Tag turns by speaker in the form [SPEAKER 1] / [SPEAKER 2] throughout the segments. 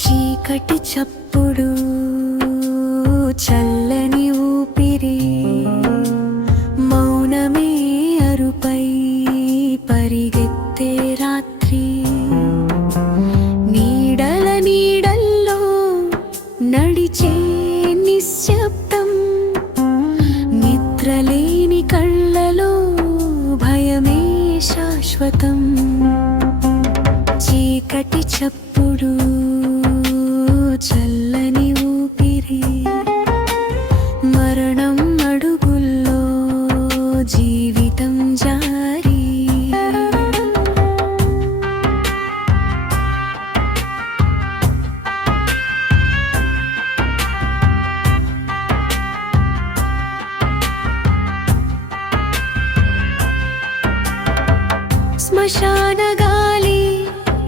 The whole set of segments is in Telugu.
[SPEAKER 1] చీకటి చప్పుడు చల్లని ఊపిరి మౌనమే అరుపై పరిగెత్తే రాత్రి. గడిచే నిశ్శబ్దం నిద్రలేని కళ్ళలో భయమే శాశ్వతం. చీకటి చప్పుడు చల్లని శ్మశాన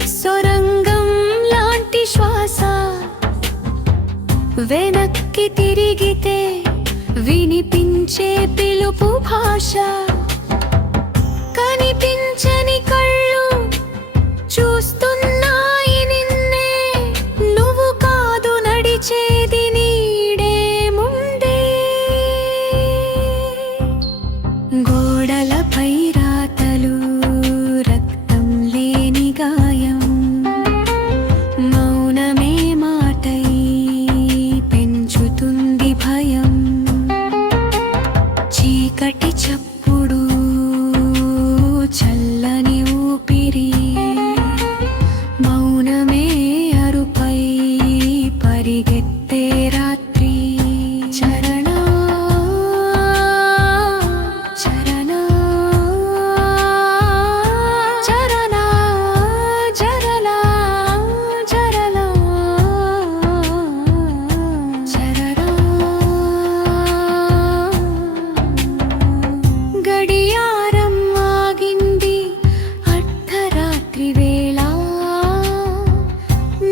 [SPEAKER 1] సొరంగం లాంటి శ్వాస. వెనక్కి తిరిగితే వినిపించే పిలుపు భాష.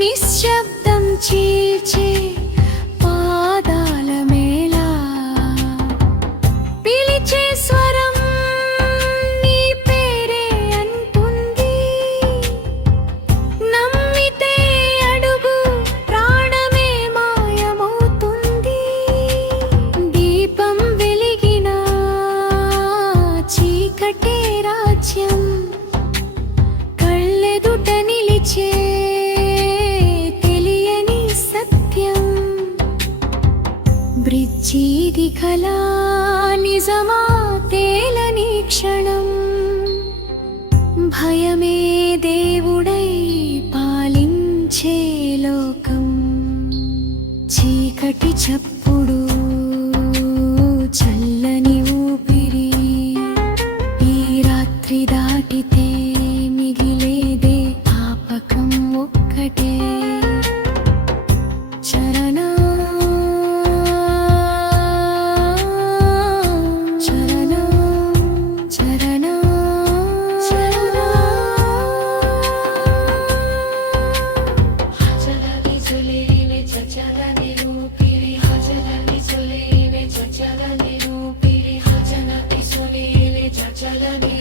[SPEAKER 1] నిశ్శబ్దం చీల్చే ब्रिज्जीदि कला निजमा
[SPEAKER 2] तेलनी क्षणं भयमे देवुडै पालिञ्चे लोकं चीकटि चप् I da da da